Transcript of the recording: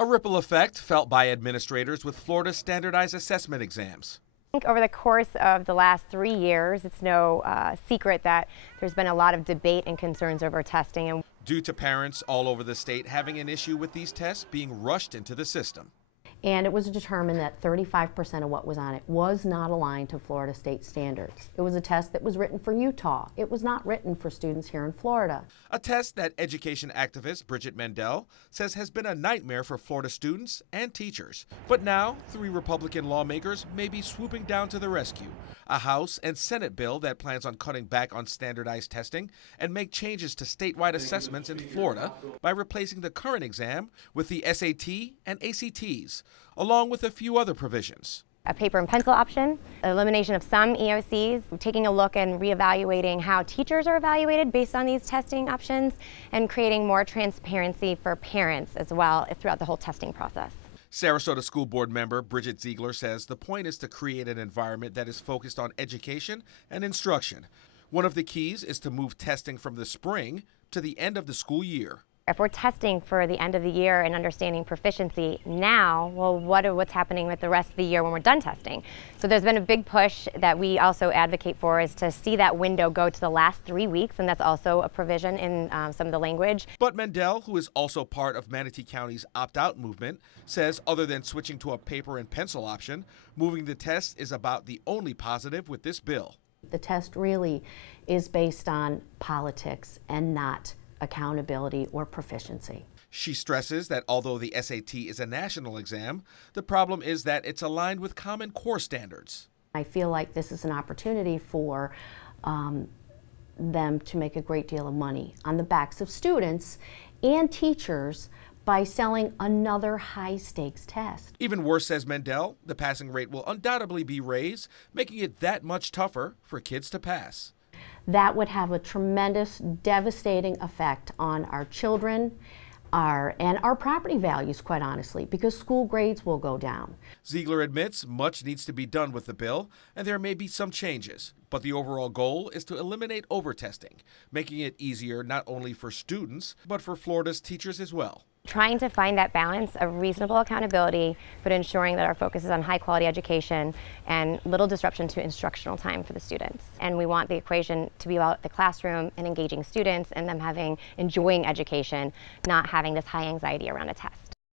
A ripple effect felt by administrators with Florida's standardized assessment exams. Over the course of the last 3 years, it's no secret that there's been a lot of debate and concerns over testing. Due to parents all over the state having an issue with these tests being rushed into the system. And it was determined that 35% of what was on it was not aligned to Florida state standards. It was a test that was written for Utah. It was not written for students here in Florida. A test that education activist Bridget Mendel says has been a nightmare for Florida students and teachers. But now, 3 Republican lawmakers may be swooping down to the rescue. A House and Senate bill that plans on cutting back on standardized testing and make changes to statewide assessments in Florida by replacing the current exam with the SAT and ACTs, along with a few other provisions. A paper and pencil option, elimination of some EOCs, taking a look and reevaluating how teachers are evaluated based on these testing options, and creating more transparency for parents as well throughout the whole testing process. Sarasota School Board member Bridget Ziegler says the point is to create an environment that is focused on education and instruction. One of the keys is to move testing from the spring to the end of the school year. If we're testing for the end of the year and understanding proficiency now, well, what's happening with the rest of the year when we're done testing? So there's been a big push that we also advocate for, is to see that window go to the last 3 weeks, and that's also a provision in some of the language. But Mendel, who is also part of Manatee County's opt-out movement, says other than switching to a paper and pencil option, moving the test is about the only positive with this bill. The test really is based on politics and not accountability or proficiency. She stresses that although the SAT is a national exam, the problem is that it's aligned with Common Core standards. I feel like this is an opportunity for them to make a great deal of money on the backs of students and teachers by selling another high-stakes test. Even worse, says Mendel, the passing rate will undoubtedly be raised, making it that much tougher for kids to pass. That would have a tremendous, devastating effect on our children and our property values, quite honestly, because school grades will go down. Ziegler admits much needs to be done with the bill, and there may be some changes. But the overall goal is to eliminate overtesting, making it easier not only for students, but for Florida's teachers as well. Trying to find that balance of reasonable accountability, but ensuring that our focus is on high quality education and little disruption to instructional time for the students. And we want the equation to be about the classroom and engaging students and them enjoying education, not having this high anxiety around a test.